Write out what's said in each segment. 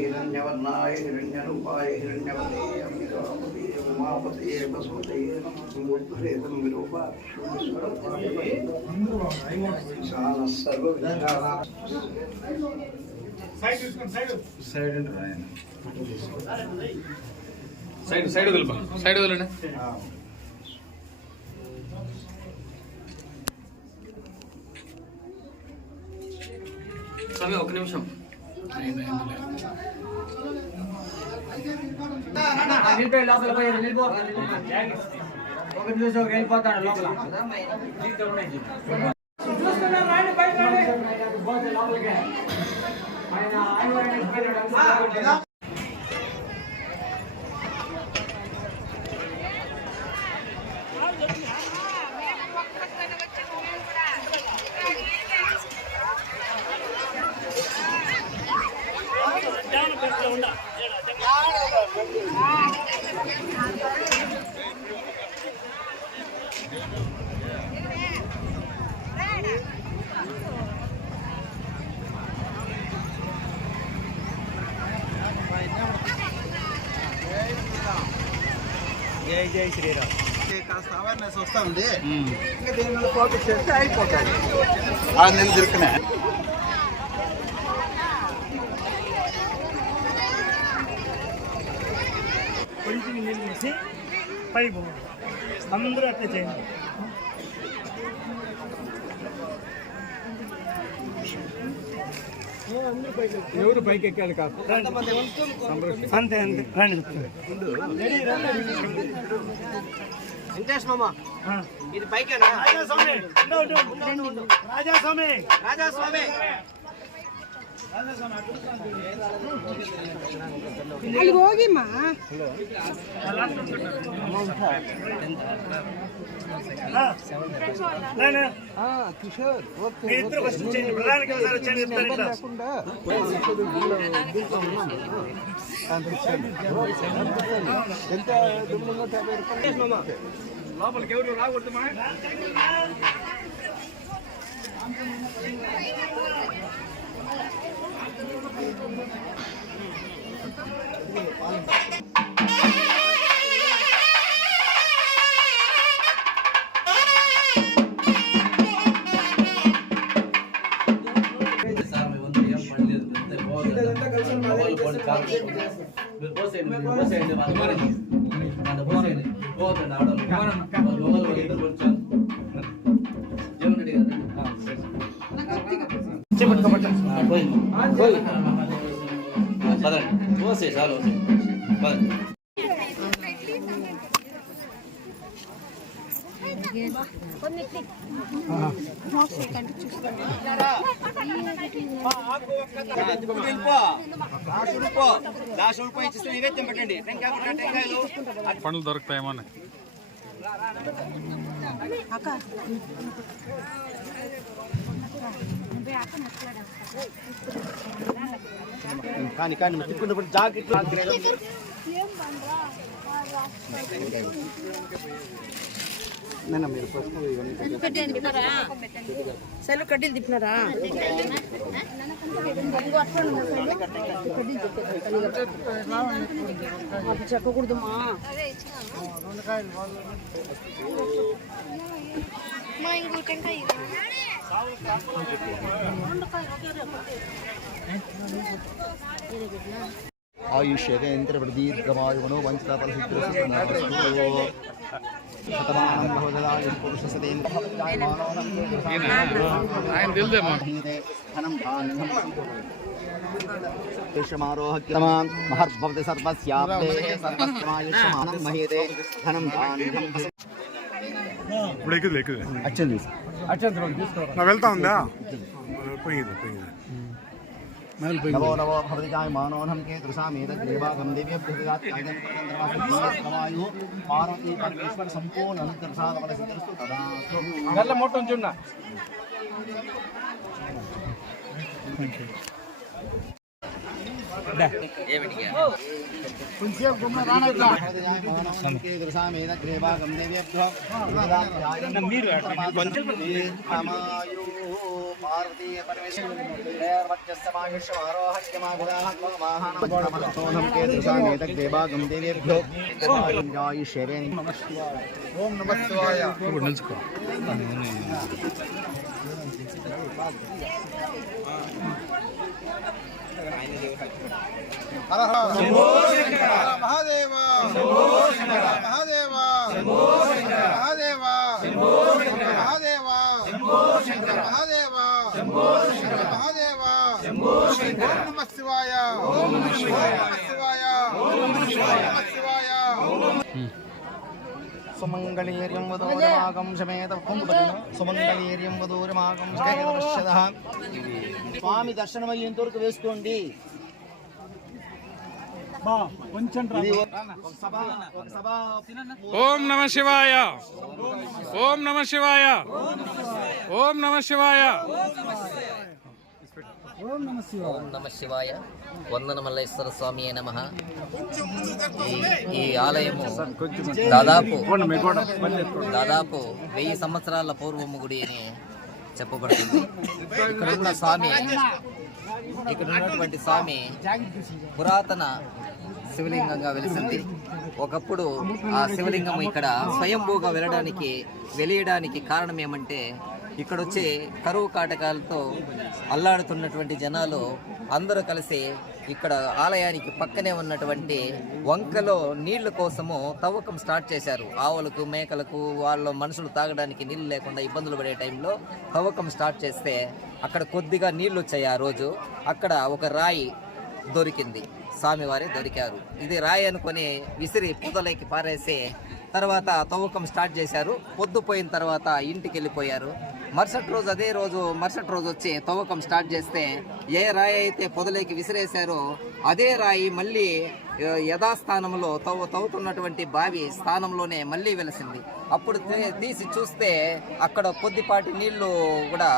हिरण्यवर्णाय हिरण्यरूपाय हिरण्यवते अमृतापते उमापते वसुमते समुद्रेतं विरूपाय side వదలండి. స్వామి ఒక నిమిషం. వెళ్ళిపోతాడు లోపల జై జై శ్రీరామ్. కాస్త అవేర్నెస్ వస్తుంది. ఇంకా దీని మీద ఫోకస్ చేస్తే అయిపోతుంది. 6 నెలలు దొరికినా కొంచెం నీళ్ళు వేసి పైకి పోవాలి. అందరూ అట్లా చేయండి. ఎవరు పైకి ఎక్కాలి కాదు. అంతే అంతే రండి. వెంకటేష్ మామ ఇది పైకేనా? రాజాస్వామి రాజాస్వామి రాజాస్వామి ಅಲ್ಲಿ ಹೋಗಿಮ್ಮ కిషోర్ ఇద్దరు ఫస్ట్ చేయండి. ప్రధానికి ఒకసారి వచ్చేయండి. ఎంత 250 రూపాయలు. లోపలికి ఎవరు రాకూడదు మా చాలు పండ్లు దొరుకుతాయేమో. కానీ కానీ తిప్పుకున్నప్పుడు జాకెట్ మీరు సెల్ కడ్డీలు తిప్పినారా? చెక్కకూడదమ్మా. ఆయుష్యేంద్ర ప్రదీర్ఘమాయు మనోవంచిత ఫలసిద్ధిరస్తు శతమానం భవదదాయు పురుష సదేంద్ర ఆయన తెలుదేమో. ధనం ధాన్యం యశమారోహక్యమాం మహర్భవతి సర్వస్యాప్తే సర్వస్మాయుష్మానం మహీతే ధనం ధాన్యం. ఇప్పుడు ఎక్కుదు అచ్చంది నా వెళ్తా ఉందా పోయింది నవో నవో భవతి జాయమానోహం కేతృషామేతద్దేవాగం దివ్యభృతిగాత్మాయు పార్వతీ పరమేశ్వర సంపూర్ణ అనుగ్రహ సిద్ధిరస్తు తదాస్తు. గల్ల మొట్టం చున్నా. ఓం నమః శివాయ. ఇప్పుడు నిలుచుకో. హర హర శంభో శంకర మహాదేవ శంభో శంకర మహాదేవ శంభో శంకర మహాదేవ శంభో శంకర మహాదేవ శంభో శంకర మహాదేవ శంభో శంకర మహాదేవ శంభో శంకర ఓం నమః శివాయ. ఓం నమః శివాయ. ఓం నమః శివాయ. ఓం నమః శివాయ. ఓం నమః శివాయ. సుమంగళీర్యం వదోరమాగం శమేత సుమంగళీర్యం వదోరమాగం శమేత పశ్యదః. స్వామి దర్శనం అయ్యేంత వరకు వేసుకోండి. ఇది ఒక సభ ఓం నమ శివాయ. ఓం నమ శివాయ. ఓం నమ శివాయ. ఓం నమ శివాయ. వందన మల్లేశ్వర స్వామి నమః. ఈ ఆలయము దాదాపు 1000 సంవత్సరాల పూర్వము గుడి అని చెప్పబడుతుంది. ఇక్కడ ఉన్నటువంటి స్వామి పురాతన శివలింగంగా వెలిసింది. ఒకప్పుడు ఆ శివలింగం ఇక్కడ స్వయంభూగా వెలియడానికి కారణం ఏమంటే, ఇక్కడ వచ్చి కరువు కాటకాలతో అల్లాడుతున్నటువంటి జనాలు అందరూ కలిసి ఇక్కడ ఆలయానికి పక్కనే ఉన్నటువంటి వంకలో నీళ్ల కోసము తవ్వకం స్టార్ట్ చేశారు. ఆవులకు మేకలకు వాళ్ళ మనుషులు తాగడానికి నీళ్లు లేకుండా ఇబ్బందులు పడే టైంలో తవ్వకం స్టార్ట్ చేస్తే అక్కడ కొద్దిగా నీళ్లు వచ్చాయి. ఆ రోజు అక్కడ ఒక రాయి దొరికింది. స్వామివారే దొరికారు. ఇది రాయి అనుకొని విసిరి పూతలోకి పారేసి తర్వాత తవ్వకం స్టార్ట్ చేశారు. పొద్దుపోయిన తర్వాత ఇంటికి వెళ్ళిపోయారు. మరుసటి రోజు వచ్చి తవ్వకం స్టార్ట్ చేస్తే ఏ రాయి అయితే పొదలోకి విసిరేశారో అదే రాయి మళ్ళీ యథాస్థానంలో తవ్వుతున్నటువంటి బావి స్థానంలోనే మళ్ళీ వెలిసింది. అప్పుడు తీసి చూస్తే అక్కడ కొద్దిపాటి నీళ్లు కూడా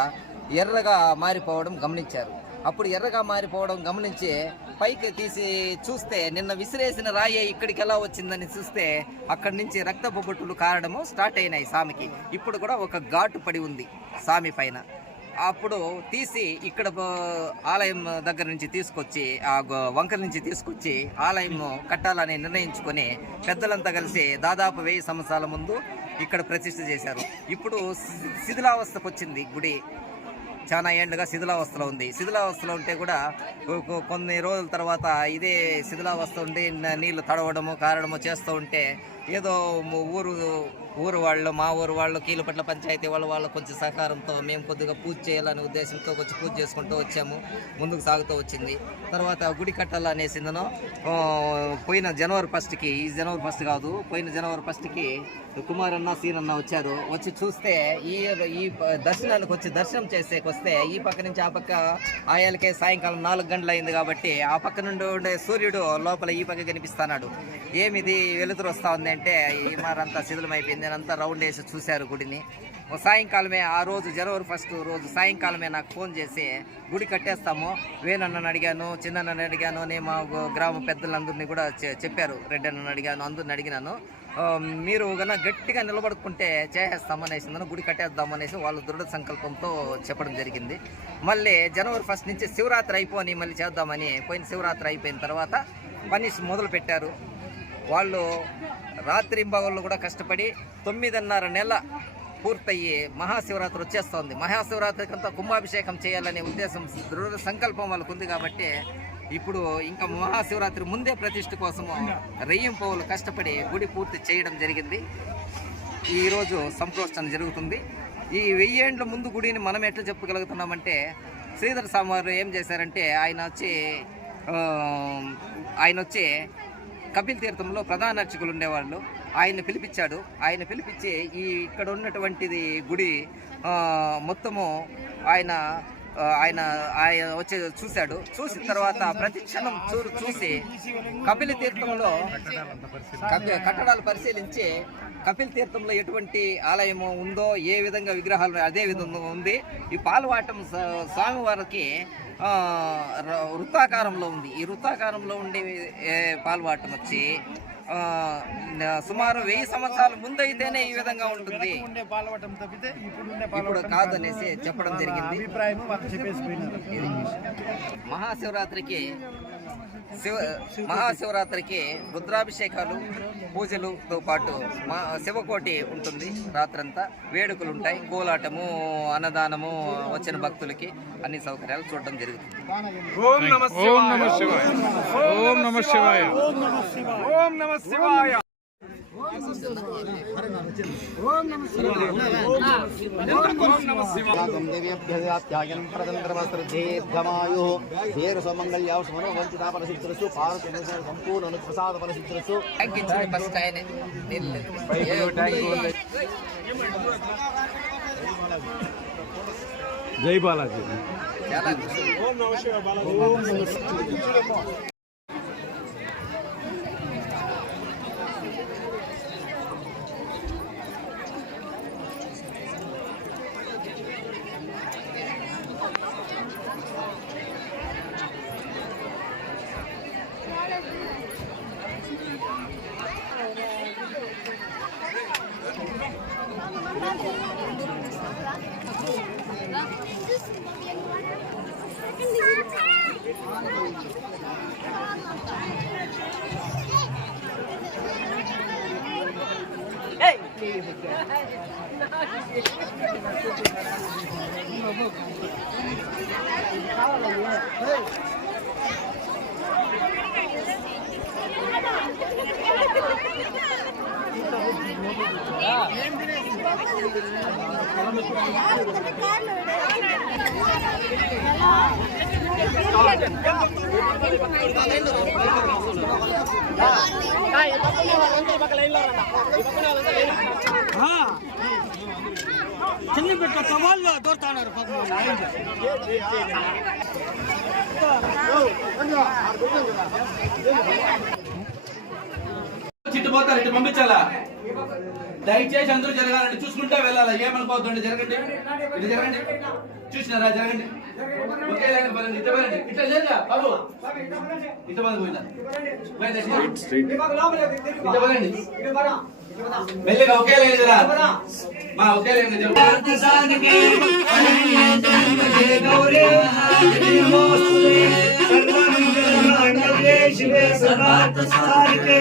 ఎర్రగా మారిపోవడం గమనించారు. అప్పుడు ఎర్రగా మారిపోవడం గమనించి పైకి తీసి చూస్తే నిన్న విసిరేసిన రాయి ఇక్కడికి ఎలా వచ్చిందని చూస్తే అక్కడి నుంచి రక్తపు బొట్టులు కారడము స్టార్ట్ అయినాయి స్వామికి. ఇప్పుడు కూడా ఒక ఘాటు పడి ఉంది స్వామి పైన. అప్పుడు తీసి ఇక్కడ ఆలయం దగ్గర నుంచి తీసుకొచ్చి ఆ వంకల నుంచి తీసుకొచ్చి ఆలయం కట్టాలని నిర్ణయించుకొని పెద్దలంతా కలిసి దాదాపు 1000 సంవత్సరాల ముందు ఇక్కడ ప్రతిష్ఠ చేశారు. ఇప్పుడు శిథిలావస్థకు వచ్చింది గుడి. చాలా ఏళ్ళుగా శిథిలావస్థలో ఉంది. శిథిలావస్థలో ఉంటే కూడా కొన్ని రోజుల తర్వాత ఇదే శిథిలావస్థ ఉండి నీళ్లు తడవడము కారడము చేస్తూ ఉంటే ఏదో ఊరు వాళ్ళు మా ఊరు వాళ్ళు కీలుపట్ల పంచాయతీ వాళ్ళు కొంచెం సహకారంతో మేము కొద్దిగా పూజ చేయాలనే ఉద్దేశంతో కొంచెం పూజ చేసుకుంటూ వచ్చాము. ముందుకు సాగుతూ వచ్చింది. తర్వాత గుడి కట్టాలనేసిందనో పోయిన జనవరి 1కి, ఈ జనవరి 1 కాదు, పోయిన జనవరి 1కి కుమారన్న సీనన్న వచ్చారు. వచ్చి చూస్తే ఈ దర్శనానికి వచ్చి దర్శనం చేసేకొస్తే ఈ పక్క నుంచి ఆ పక్క ఆయాలకే సాయంకాలం 4 గంటలు అయింది కాబట్టి ఆ పక్క నుండి ఉండే సూర్యుడు లోపల ఈ పక్క కనిపిస్తున్నాడు. ఏమిది వెలుతురు వస్తూ ఉంది అంటే ఈ మారంతా శిథిలమైపోయింది. అంతా రౌండ్ వేసి చూశారు గుడిని. సాయంకాలమే ఆ రోజు జనవరి 1 రోజు సాయంకాలమే నాకు ఫోన్ చేసి గుడి కట్టేస్తాము, వేణన్నని అడిగాను, చిన్నన్నని అడిగాను, నేను మా గ్రామ పెద్దలందరినీ కూడా చెప్పారు, రెడ్డన్నని అడిగాను, అందరిని అడిగినాను. మీరు కన్నా గట్టిగా నిలబడుకుంటే చేసేస్తామనేసిందని గుడి కట్టేద్దామనేసి వాళ్ళు దృఢ సంకల్పంతో చెప్పడం జరిగింది. మళ్ళీ జనవరి 1 నుంచి శివరాత్రి అయిపోని మళ్ళీ చేద్దామని పోయిన శివరాత్రి అయిపోయిన తర్వాత పని మొదలు పెట్టారు. వాళ్ళు రాత్రింబవళ్ళు కూడా కష్టపడి 9.5 నెలల పూర్తయ్యి మహాశివరాత్రి వచ్చేస్తోంది. మహాశివరాత్రికి అంతా కుంభాభిషేకం చేయాలనే ఉద్దేశం దృఢ సంకల్పం వాళ్ళకు ఉంది కాబట్టి ఇప్పుడు ఇంకా మహాశివరాత్రి ముందే ప్రతిష్ఠ కోసము రెయ్యింపవులు కష్టపడి గుడి పూర్తి చేయడం జరిగింది. ఈరోజు సంప్రోక్షణ జరుగుతుంది. ఈ 1000 ఏండ్ల ముందు గుడిని మనం ఎట్లా చెప్పగలుగుతున్నామంటే శ్రీధర స్వామివారు ఏం చేశారంటే ఆయన వచ్చి కపిల్ తీర్థంలో ప్రధాన అర్చకులు ఉండేవాళ్ళు. ఆయన్ని పిలిపించాడు. ఆయన పిలిపించి ఇక్కడ ఉన్నటువంటిది గుడి మొత్తము ఆయన వచ్చి చూశాడు. చూసిన తర్వాత ప్రతి క్షణం చూసి కపిల్ తీర్థంలో కట్టడాలు పరిశీలించి కపిల్ తీర్థంలో ఎటువంటి ఆలయము ఉందో, ఏ విధంగా విగ్రహాలు అదే విధంగా ఉంది. ఈ పాలవాటం స్వామివారికి వృత్తాకారంలో ఉంది. ఈ వృత్తాకారంలో ఉండే పాల్వాటం వచ్చి సుమారు 1000 సంవత్సరాల ముందైతేనే ఈ విధంగా ఉంటుంది, ఇప్పుడు కాదనేసి చెప్పడం జరిగింది. మహాశివరాత్రికి రుద్రాభిషేకాలు పూజలతో పాటు శివకోటి ఉంటుంది. రాత్రంతా వేడుకలు ఉంటాయి, కోలాటము, అన్నదానము, వచ్చిన భక్తులకి అన్ని సౌకర్యాలు చూడడం జరుగుతుంది. ఓం నమ శివాయ. ఓం నమ శివాయ. ఓం నమ శివాయ. దేవ్యభ్యత్యాగం ప్రదంద్రమస్త్రదీర్ఘమాయు ధీరసమంగళ్యా మనోవంచితా ఫలసిద్ధిరస్సు పార్వతీ సంపూర్ణ ప్రసాద ఫలసిద్ధిరస్సు. ఫస్ట్ ఆయన జై బాలాజీ. చాలా చిన్న పెట్ట సవాళ్ళు దొరుకుతున్నారు. చిట్టుపోతారు, ఇటు పంపించాలా? దయచేసి అందరూ జరగాలండి, చూసుకుంటే వెళ్ళాలా, ఏమనుకోవద్దండి. జరగండి, ఇటు జరగండి, చూసినారా? జరగండి, ఒకే లైన్ పదండి. ఇట్లా పదండి, ఇట్లా లేదా బాబు, ఇట్లా పద పోయిందా, ఇట్లా పదండి మెల్లిగా, ఒకే లైన్ జరా మా, ఒకే లైన్ శివే సర్వార్థ సాధికే